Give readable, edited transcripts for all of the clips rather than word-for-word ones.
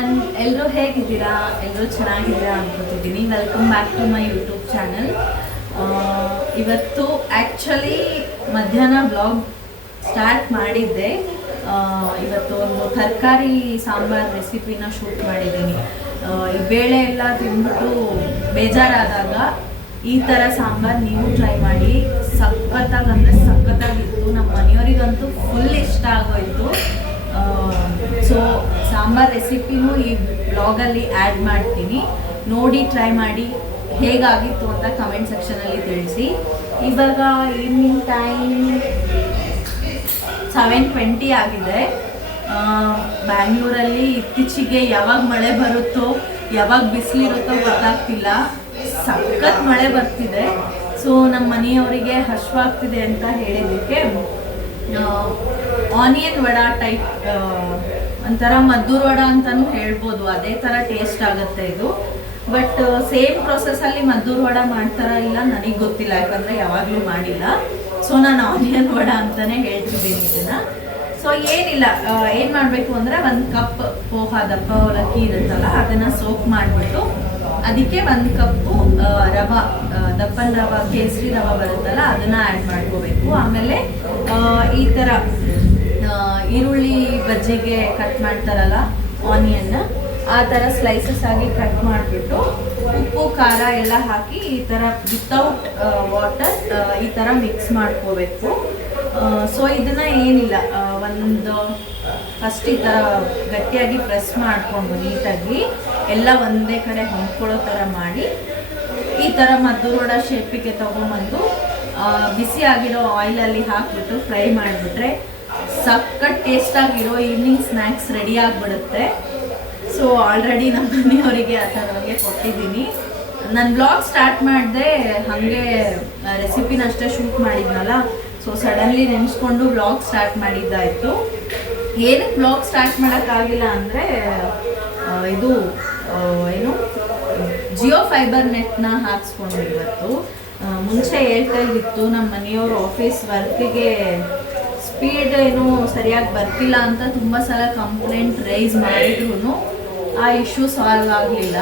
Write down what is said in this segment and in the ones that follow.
Everyone, ಎಲ್ಲರೂ ಹೇಗಿದ್ದೀರಾ? ಎಲ್ಲರೂ ಚೆನ್ನಾಗಿದ್ದೀರಾ ಅನ್ಕೋತಿದ್ದೀನಿ. Welcome back to my YouTube channel. ಇವತ್ತು ಆ್ಯಕ್ಚುಲಿ ಮಧ್ಯಾಹ್ನ ಬ್ಲಾಗ್ ಸ್ಟಾರ್ಟ್ ಮಾಡಿದ್ದೆ. ಇವತ್ತು ಒಂದು ತರಕಾರಿ ಸಾಂಬಾರ್ ರೆಸಿಪಿನ ಶೂಟ್ ಮಾಡಿದ್ದೀನಿ. ಈ ಬೇಳೆ ಎಲ್ಲ ತಿಂದ್ಬಿಟ್ಟು ಬೇಜಾರಾದಾಗ ಈ ಥರ ಸಾಂಬಾರು ನೀವು ಟ್ರೈ ಮಾಡಿ. ಸಖತ್ತಾಗಂದರೆ ಸಖತ್ತಾಗಿತ್ತು. ನಮ್ಮ ಮನೆಯವರಿಗಂತೂ ಫುಲ್ ಇಷ್ಟ ಆಗೋಯಿತು. ಸೊ ಸಾಂಬಾರ್ ರೆಸಿಪಿನೂ ಈ ಬ್ಲಾಗಲ್ಲಿ ಆ್ಯಡ್ ಮಾಡ್ತೀನಿ, ನೋಡಿ ಟ್ರೈ ಮಾಡಿ. ಹೇಗಾಗಿತ್ತು ಅಂತ ಕಮೆಂಟ್ ಸೆಕ್ಷನಲ್ಲಿ ತಿಳಿಸಿ. ಇವಾಗ ಈವ್ನಿಂಗ್ ಟೈಮ್ 7:20 ಆಗಿದೆ. ಬ್ಯಾಂಗ್ಳೂರಲ್ಲಿ ಇತ್ತೀಚೆಗೆ ಯಾವಾಗ ಮಳೆ ಬರುತ್ತೋ ಯಾವಾಗ ಬಿಸಿಲಿರುತ್ತೋ ಗೊತ್ತಾಗ್ತಿಲ್ಲ. ಸಖತ್ ಮಳೆ ಬರ್ತಿದೆ. ಸೊ ನಮ್ಮ ಮನೆಯವರಿಗೆ ಹಶ್ವಾಗ್ತಿದೆ ಅಂತ ಹೇಳಿದ್ದಕ್ಕೆ ಆನಿಯನ್ ವಡಾ ಟೈಪ್, ಒಂಥರ ಮದ್ದೂರು ವಡ ಅಂತಲೂ ಹೇಳ್ಬೋದು. ಅದೇ ಥರ ಟೇಸ್ಟ್ ಆಗುತ್ತೆ ಇದು. ಬಟ್ ಸೇಮ್ ಪ್ರೊಸೆಸ್ಸಲ್ಲಿ ಮದ್ದೂರು ವಡ ಮಾಡ್ತಾರ ಇಲ್ಲ ನನಗೆ ಗೊತ್ತಿಲ್ಲ, ಯಾಕಂದರೆ ಯಾವಾಗಲೂ ಮಾಡಿಲ್ಲ. ಸೊ ನಾನು ಆನಿಯನ್ ವಡ ಅಂತಲೇ ಹೇಳ್ತಿದ್ದೀನಿ ಇದನ್ನು. ಸೊ ಏನಿಲ್ಲ, ಏನು ಮಾಡಬೇಕು ಅಂದರೆ 1 ಕಪ್ ಪೋಹ, ದಪ್ಪ ಅವಲಕ್ಕಿ ಇರುತ್ತಲ್ಲ ಅದನ್ನು ಸೋಕ್ ಮಾಡಿಬಿಟ್ಟು ಅದಕ್ಕೆ 1 ಕಪ್ಪು ರವೆ, ದಪ್ಪನ ರವೆ, ಕೇಸರಿ ರವೆ ಬರುತ್ತಲ್ಲ ಅದನ್ನು ಆ್ಯಡ್ ಮಾಡ್ಕೋಬೇಕು. ಆಮೇಲೆ ಈ ಥರ ಈರುಳ್ಳಿ ಬಜ್ಜಿಗೆ ಕಟ್ ಮಾಡ್ತಾರಲ್ಲ ಆನಿಯನ್ನ, ಆ ಥರ ಸ್ಲೈಸಸ್ ಆಗಿ ಕಟ್ ಮಾಡಿಬಿಟ್ಟು ಉಪ್ಪು ಖಾರ ಎಲ್ಲ ಹಾಕಿ ಈ ಥರ ವಿತೌಟ್ ವಾಟರ್ ಈ ಥರ ಮಿಕ್ಸ್ ಮಾಡ್ಕೋಬೇಕು. ಸೊ ಇದನ್ನು ಏನಿಲ್ಲ, ಒಂದು ಫಸ್ಟ್ ಈ ಥರ ಗಟ್ಟಿಯಾಗಿ ಪ್ರೆಸ್ ಮಾಡಿಕೊಂಡು ನೀಟಾಗಿ ಎಲ್ಲ ಒಂದೇ ಕಡೆ ಹೊಂದ್ಕೊಳ್ಳೋ ಥರ ಮಾಡಿ ಈ ಥರ ಮದ್ದೂರು ವಡ ಶೇಪಿಗೆ ತೊಗೊಂಬಂದು ಬಿಸಿ ಆಗಿರೋ ಆಯಿಲಲ್ಲಿ ಹಾಕಿಬಿಟ್ಟು ಫ್ರೈ ಮಾಡಿಬಿಟ್ರೆ ಸಖತ್ ಟೇಸ್ಟಾಗಿರೋ ಈವ್ನಿಂಗ್ ಸ್ನ್ಯಾಕ್ಸ್ ರೆಡಿ ಆಗಿಬಿಡುತ್ತೆ. ಸೊ ಆಲ್ರೆಡಿ ನಮ್ಮ ಮನೆಯವರಿಗೆ ಆ ಥರವಾಗಿ ಕೊಟ್ಟಿದ್ದೀನಿ. ನಾನು ಬ್ಲಾಗ್ ಸ್ಟಾರ್ಟ್ ಮಾಡಿದೆ, ಹಾಗೆ ರೆಸಿಪಿನ ಅಷ್ಟೇ ಶೂಟ್ ಮಾಡಿದ್ನಲ್ಲ. ಸೊ ಸಡನ್ಲಿ ನೆನೆಸ್ಕೊಂಡು ಬ್ಲಾಗ್ ಸ್ಟಾರ್ಟ್ ಮಾಡಿದ್ದಾಯಿತು. ಏನಕ್ಕೆ ಬ್ಲಾಗ್ ಸ್ಟಾರ್ಟ್ ಮಾಡೋಕ್ಕಾಗಿಲ್ಲ ಅಂದರೆ ಇದು ಏನು ಜಿಯೋ ಫೈಬರ್ ನೆಟ್ನ ಹಾಕ್ಸ್ಕೊಂಡು ಇವತ್ತು. ಮುಂಚೆ ಏರ್ಟೆಲ್ ಇತ್ತು. ನಮ್ಮ ಮನೆಯವರು ಆಫೀಸ್ ವರ್ಕಿಗೆ ಸ್ಪೀಡ್ ಏನು ಸರಿಯಾಗಿ ಬರ್ತಿಲ್ಲ ಅಂತ ತುಂಬ ಸಲ ಕಂಪ್ಲೇಂಟ್ ರೈಸ್ ಮಾಡಿದ್ರು ಆ ಇಶ್ಯೂ ಸಾಲ್ವ್ ಆಗಲಿಲ್ಲ.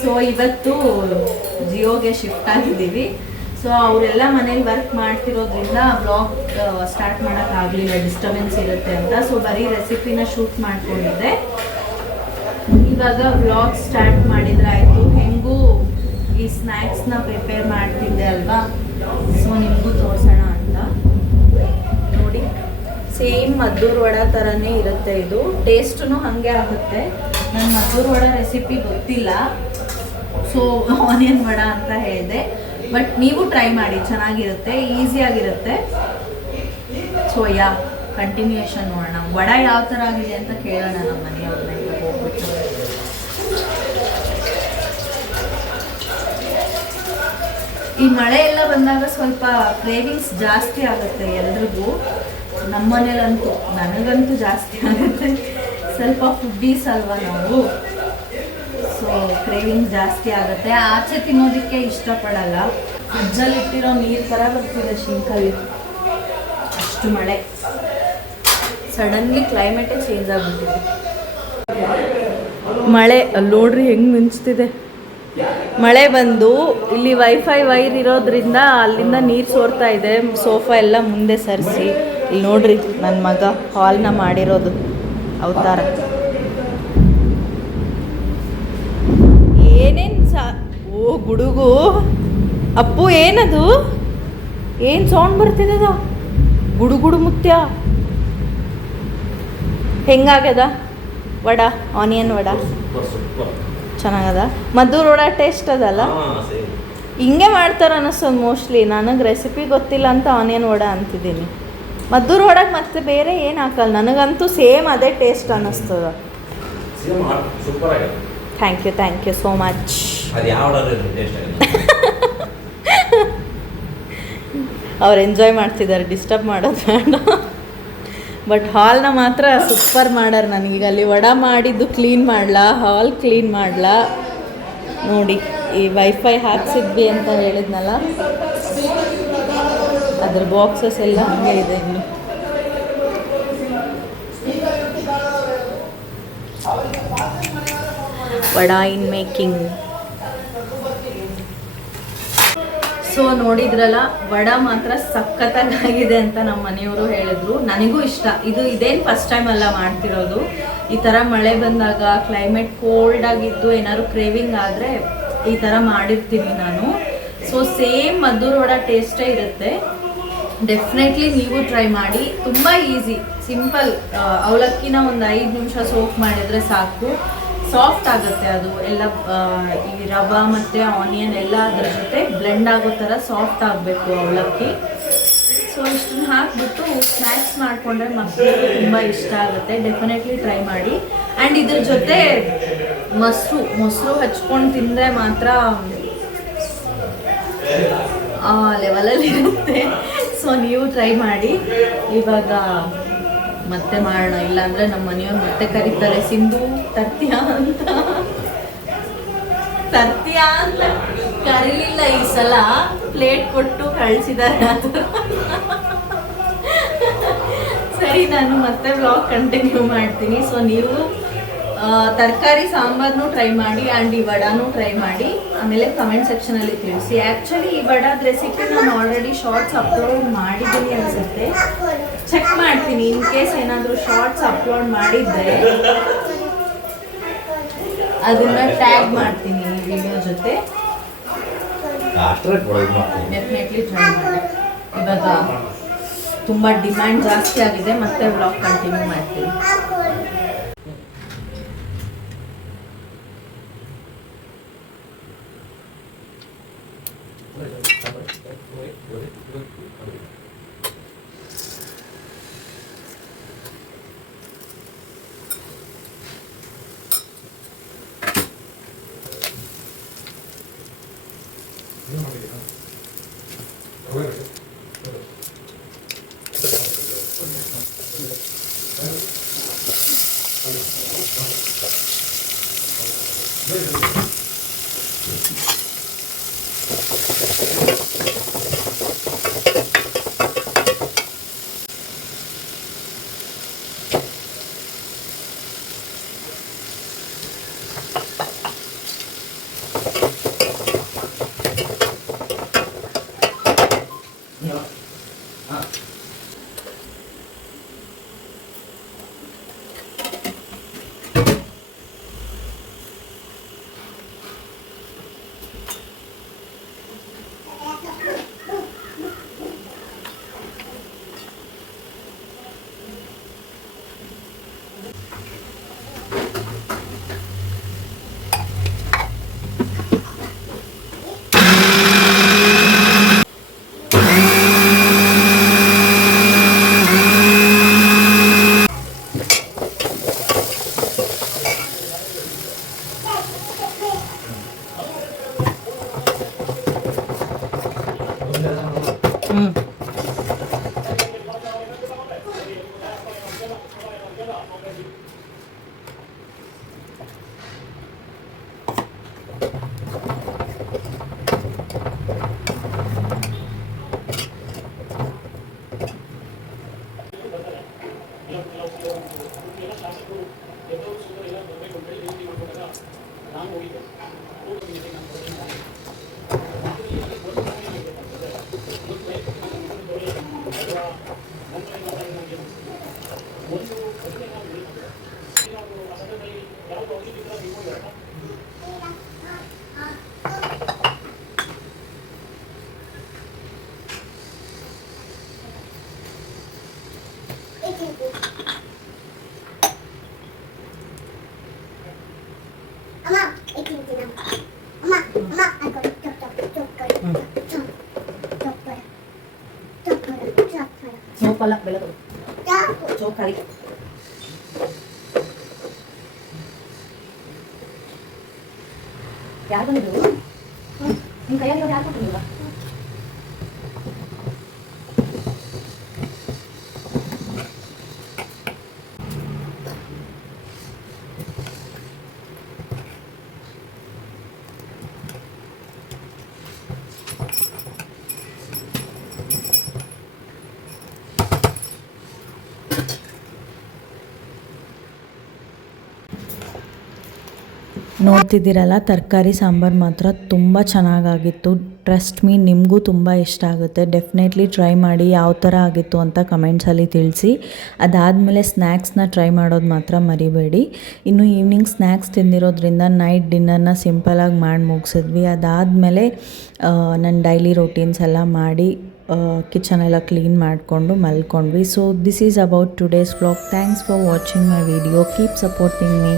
ಸೊ ಇವತ್ತು ಜಿಯೋಗೆ ಶಿಫ್ಟ್ ಆಗಿದ್ದೀವಿ. ಸೊ ಅವರೆಲ್ಲ ಮನೇಲಿ ವರ್ಕ್ ಮಾಡ್ತಿರೋದ್ರಿಂದ ಬ್ಲಾಗ್ ಸ್ಟಾರ್ಟ್ ಮಾಡೋಕ್ಕಾಗಲಿಲ್ಲ, ಡಿಸ್ಟರ್ಬೆನ್ಸ್ ಇರುತ್ತೆ ಅಂತ. ಸೊ ಬರೀ ರೆಸಿಪಿನ ಶೂಟ್ ಮಾಡ್ಕೊಂಡಿದ್ದೆ. ಇವಾಗ ಬ್ಲಾಗ್ ಸ್ಟಾರ್ಟ್ ಮಾಡಿದ್ರಾಯಿತು. ಹೆಂಗೂ ಈ ಸ್ನ್ಯಾಕ್ಸ್ನ ಪ್ರಿಪೇರ್ ಮಾಡ್ತಿದ್ದೆ ಅಲ್ವಾ, ಸೊ ನಿಮಗೂ ತೋರಿಸೋಣ ಅಂತ. ನೋಡಿ, ಸೇಮ್ ಮದ್ದೂರು ವಡ ಥರನೇ ಇರುತ್ತೆ ಇದು. ಟೇಸ್ಟೂ ಹಾಗೆ ಆಗುತ್ತೆ. ನನ್ನ ಮದ್ದೂರು ವಡ ರೆಸಿಪಿ ಗೊತ್ತಿಲ್ಲ, ಸೊ ಆನಿಯನ್ ವಡ ಅಂತ ಹೇಳಿದೆ. ಬಟ್ ನೀವು ಟ್ರೈ ಮಾಡಿ, ಚೆನ್ನಾಗಿರುತ್ತೆ, ಈಸಿಯಾಗಿರುತ್ತೆ. ಸೊ ಕಂಟಿನ್ಯೂಯೇಷನ್ ನೋಡೋಣ. ವಡ ಯಾವ ಥರ ಆಗಿದೆ ಅಂತ ಕೇಳೋಣ ನಮ್ಮ ಮನೆಯವ್ರನ್ನ ಹೋಗ್ಬಿಟ್ಟು. ಈ ಮಳೆ ಎಲ್ಲ ಬಂದಾಗ ಸ್ವಲ್ಪ ಕ್ರೇವಿಂಗ್ಸ್ ಜಾಸ್ತಿ ಆಗುತ್ತೆ ಎಲ್ರಿಗೂ. ನಮ್ಮ ಮನೇಲಂತೂ, ನನಗಂತೂ ಜಾಸ್ತಿ ಆಗುತ್ತೆ. ಸ್ವಲ್ಪ ಫುಡ್ಡೀಸ್ ಅಲ್ವಾ ನಾವು, ಸೊ ಕ್ರೇವಿಂಗ್ಸ್ ಜಾಸ್ತಿ ಆಗುತ್ತೆ. ಆಚೆ ತಿನ್ನೋದಕ್ಕೆ ಇಷ್ಟಪಡಲ್ಲ. ಫ್ರಿಜ್ಜಲ್ಲಿ ಇಟ್ಟಿರೋ ನೀರು ಥರ ಬರ್ತಿದೆ ಶಿಂಕಲ್ಲಿ, ಅಷ್ಟು ಮಳೆ. ಸಡನ್ಲಿ ಕ್ಲೈಮೇಟೇ ಚೇಂಜ್ ಆಗಿಬಿಟ್ಟಿದೆ. ಮಳೆ ಅಲ್ಲಿ ನೋಡ್ರಿ ಹೆಂಗೆ ಮಿಂಚ್ತಿದೆ. ಮಳೆ ಬಂದು ಇಲ್ಲಿ ವೈಫೈ ವೈರ್ ಇರೋದ್ರಿಂದ ಅಲ್ಲಿಂದ ನೀರು ಸೋರ್ತಾ ಇದೆ. ಸೋಫಾ ಎಲ್ಲ ಮುಂದೆ ಸರಿಸಿ ಇಲ್ಲಿ ನೋಡ್ರಿ ನನ್ನ ಮಗ ಹಾಲ್ನ ಮಾಡಿರೋದು ಅವತಾರ. ಏನೇನು ಓ ಗುಡುಗು, ಅಪ್ಪು ಏನದು, ಏನು ಸೌಂಡ್ ಬರ್ತಿದದ? ಗುಡುಗುಡು ಮುತ್ಯ. ಹೆಂಗಾಗ್ಯದ ವಡ? ಆನಿಯನ್ ವಡ ಚೆನ್ನಾಗದ. ಮದ್ದೂರು ವಡ ಟೇಸ್ಟ್ ಅದಲ್ಲ, ಹಿಂಗೆ ಮಾಡ್ತಾರೆ ಅನ್ನಿಸ್ತದೆ ಮೋಸ್ಟ್ಲಿ. ನನಗೆ ರೆಸಿಪಿ ಗೊತ್ತಿಲ್ಲ ಅಂತ ಆನಿಯನ್ ವಡ ಅಂತಿದ್ದೀನಿ. ಮದ್ದೂರು ವಡಕ್ಕೆ ಮತ್ತೆ ಬೇರೆ ಏನು ಹಾಕಲ್ಲ. ನನಗಂತೂ ಸೇಮ್ ಅದೇ ಟೇಸ್ಟ್ ಅನ್ನಿಸ್ತದ. Thank you so much. ಅವ್ರು ಎಂಜಾಯ್ ಮಾಡ್ತಿದ್ದಾರೆ, ಡಿಸ್ಟರ್ಬ್ ಮಾಡೋದು ಬೇಡ. ಬಟ್ ಹಾಲ್ನ ಮಾತ್ರ ಸೂಪರ್ ಮಾಡ್ಯಾರ. ನನಗೀಗ ಅಲ್ಲಿ ವಡ ಮಾಡಿದ್ದು ಕ್ಲೀನ್ ಮಾಡಲಾ, ಹಾಲ್ ಕ್ಲೀನ್ ಮಾಡಲಾ ನೋಡಿ. ಈ ವೈಫೈ ಹಾಕ್ಸಿದ್ವಿ ಅಂತ ಹೇಳಿದ್ನಲ್ಲ, ಅದ್ರ ಬಾಕ್ಸಸ್ ಎಲ್ಲ ಹಾಗೆ ಇದೆ ಇನ್ನು. Vada in making. ಸೊ ನೋಡಿದ್ರಲ್ಲ, ವಡಾ ಮಾತ್ರ ಸಖತ್ತಾಗಿದೆ ಅಂತ ನಮ್ಮ ಮನೆಯವರು ಹೇಳಿದ್ರು. ನನಗೂ ಇಷ್ಟ. ಇದೇನು ಫಸ್ಟ್ ಟೈಮ್ ಅಲ್ಲ ಮಾಡ್ತಿರೋದು. ಈ ಥರ ಮಳೆ ಬಂದಾಗ ಕ್ಲೈಮೇಟ್ ಕೋಲ್ಡ್ ಆಗಿದ್ದು ಏನಾದ್ರು ಕ್ರೇವಿಂಗ್ ಆದರೆ ಈ ಥರ ಮಾಡಿರ್ತೀನಿ ನಾನು. ಸೊ ಸೇಮ್ ಮದ್ದೂರು ವಡಾ ಟೇಸ್ಟೇ ಇರುತ್ತೆ. ಡೆಫಿನೆಟ್ಲಿ ನೀವು ಟ್ರೈ ಮಾಡಿ. ತುಂಬ ಈಸಿ, ಸಿಂಪಲ್. ಅವಲಕ್ಕಿನ ಒಂದು 5 ನಿಮಿಷ ಸೋಕ್ ಮಾಡಿದರೆ ಸಾಕು, ಸಾಫ್ಟ್ ಆಗುತ್ತೆ. ಅದು ಎಲ್ಲ ಈ ರವೆ ಮತ್ತು ಆನಿಯನ್ ಎಲ್ಲ ಅದ್ರ ಜೊತೆ ಬ್ಲೆಂಡ್ ಆಗೋ ಥರ ಸಾಫ್ಟ್ ಆಗಬೇಕು ಅವಲಕ್ಕಿ. ಸೊ ಇಷ್ಟನ್ನು ಹಾಕಿಬಿಟ್ಟು ಸ್ನ್ಯಾಕ್ಸ್ ಮಾಡಿಕೊಂಡ್ರೆ ಮಕ್ಕಳಿಗೆ ತುಂಬ ಇಷ್ಟ ಆಗುತ್ತೆ. ಡೆಫಿನೆಟ್ಲಿ ಟ್ರೈ ಮಾಡಿ. ಆ್ಯಂಡ್ ಇದ್ರ ಜೊತೆ ಮೊಸರು ಹಚ್ಕೊಂಡು ತಿಂದರೆ ಮಾತ್ರ ಆ ಲೆವೆಲಲ್ಲಿ ಇರುತ್ತೆ. ಸೊ ನೀವು ಟ್ರೈ ಮಾಡಿ. ಇವಾಗ ಮತ್ತೆ ಮಾಡೋಣ, ಇಲ್ಲಾಂದರೆ ನಮ್ಮ ಮನೆಯವ್ರು ಮತ್ತೆ ಕರೀತಾರೆ, ಸಿಂಧು ತರ್ತೀಯಾ ಅಂತ. ಕರೀಲಿಲ್ಲ ಈ ಸಲ, ಪ್ಲೇಟ್ ಕೊಟ್ಟು ಕಳಿಸಿದ್ದಾರೆ ಅದು. ಸರಿ, ನಾನು ಮತ್ತೆ ವ್ಲಾಗ್ ಕಂಟಿನ್ಯೂ ಮಾಡ್ತೀನಿ. ಸೊ ನೀವು ತರಕಾರಿ ಸಾಂಬಾರನ್ನು ಟ್ರೈ ಮಾಡಿ ಆ್ಯಂಡ್ ಈ ವಡಾನು ಟ್ರೈ ಮಾಡಿ. ಆಮೇಲೆ ಕಮೆಂಟ್ ಸೆಕ್ಷನಲ್ಲಿ ತಿಳಿಸಿ. ಆ್ಯಕ್ಚುಲಿ ಈ ವಡಾದ ರೆಸಿಪಿ ನಾನು ಆಲ್ರೆಡಿ ಶಾರ್ಟ್ಸ್ ಅಪ್ಲೋಡ್ ಮಾಡಿದ್ದೀನಿ ಅನಿಸುತ್ತೆ. ಚೆಕ್ ಮಾಡ್ತೀನಿ. ಇನ್ ಕೇಸ್ ಏನಾದರೂ ಶಾರ್ಟ್ಸ್ ಅಪ್ಲೋಡ್ ಮಾಡಿದ್ದರೆ ಅದನ್ನು ಟ್ಯಾಗ್ ಮಾಡ್ತೀನಿ ಈ ವಿಡಿಯೋ ಜೊತೆ. ಡೆಫಿನೆಟ್ಲಿ ಟ್ರೈ ಮಾಡಿ. ಇವಾಗ ತುಂಬ ಡಿಮ್ಯಾಂಡ್ ಜಾಸ್ತಿ ಆಗಿದೆ. ಮತ್ತೆ ವ್ಲಾಗ್ ಕಂಟಿನ್ಯೂ ಮಾಡ್ತೀನಿ. Pala, bela tuh. Coba kali. Ya, aku nih dulu. Ini kayaknya udah aku dulu. ನೋಡ್ತಿದ್ದೀರಲ್ಲ, ತರಕಾರಿ ಸಾಂಬಾರು ಮಾತ್ರ ತುಂಬ ಚೆನ್ನಾಗಾಗಿತ್ತು. ಟ್ರಸ್ಟ್ ಮೀ, ನಿಮಗೂ ತುಂಬ ಇಷ್ಟ ಆಗುತ್ತೆ. ಡೆಫಿನೆಟ್ಲಿ ಟ್ರೈ ಮಾಡಿ ಯಾವ ಥರ ಆಗಿತ್ತು ಅಂತ ಕಮೆಂಟ್ಸಲ್ಲಿ ತಿಳಿಸಿ. ಅದಾದಮೇಲೆ ಸ್ನ್ಯಾಕ್ಸ್ನ ಟ್ರೈ ಮಾಡೋದು ಮಾತ್ರ ಮರಿಬೇಡಿ. ಇನ್ನು ಈವ್ನಿಂಗ್ ಸ್ನ್ಯಾಕ್ಸ್ ತಿಂದಿರೋದ್ರಿಂದ ನೈಟ್ ಡಿನ್ನರ್ನ ಸಿಂಪಲಾಗಿ ಮಾಡಿ ಮುಗಿಸಿದ್ವಿ. ಅದಾದಮೇಲೆ ನನ್ನ ಡೈಲಿ ರೊಟೀನ್ಸ್ ಎಲ್ಲ ಮಾಡಿ ಕಿಚನ್ ಎಲ್ಲ ಕ್ಲೀನ್ ಮಾಡಿಕೊಂಡು ಮಲ್ಕೊಂಡ್ವಿ. So this is about today's vlog. Thanks for watching my video. Keep supporting me.